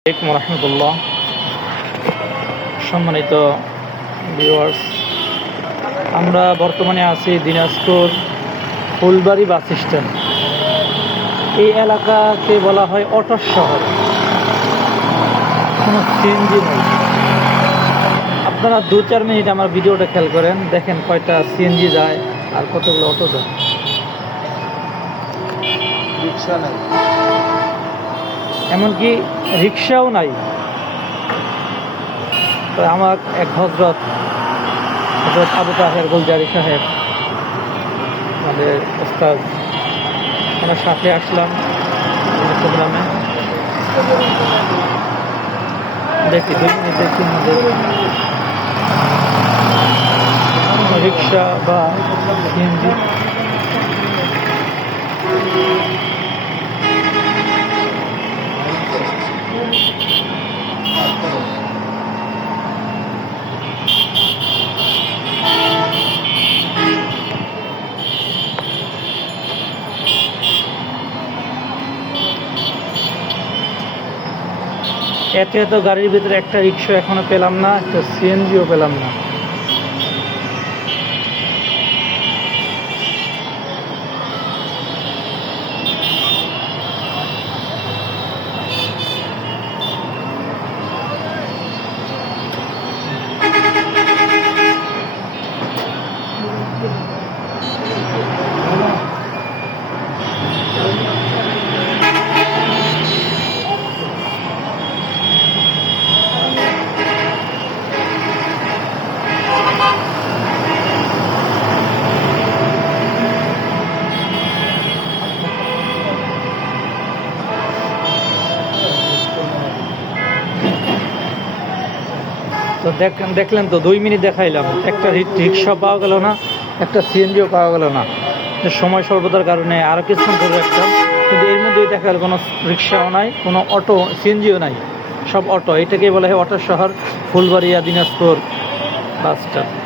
আসসালামু আলাইকুম রহমতুল্লাহ। সম্মানিত ভিউয়ার্স, আমরা বর্তমানে আছি দিনাজপুর ফুলবাড়ি বাস স্ট্যান্ড। এই এলাকাকে বলা হয় অটোর শহর। কোনো সিএনজি নেই। আপনারা 2-4 মিনিট আমার ভিডিওটা খেয়াল করেন, দেখেন কয়টা সিএনজি যায় আর কতগুলো অটো যায়। রিক্সা নাই, এমনকি রিক্সাও নাই। তো আমার এক হজরত আবু তাহের গুলজারি সাহেব, আমাদের ওস্তাদ, ওনার সাথে আসলাম প্রোগ্রামে। দেখি 2 মিনিটের মধ্যে রিক্সা বা সিএনজি। এত গাড়ির ভিতরে একটা রিক্সা এখনো পেলাম না, একটা সিএনজিও পেলাম না। তো দেখলেন তো 2 মিনিট দেখাইলাম, একটা রিক্সা পাওয়া গেল না, একটা সিএনজিও পাওয়া গেল না। সময় স্বল্পতার কারণে আরও কিছুক্ষণ ধরে রাখতাম, কিন্তু এর মধ্যেই দেখা গেল কোনো রিক্সাও নাই, কোনো অটো সিএনজিও নাই, সব অটো। এটাকেই বলা হয় অটোর শহর ফুলবাড়িয়া দিনাজপুর বাস স্ট্যান্ড।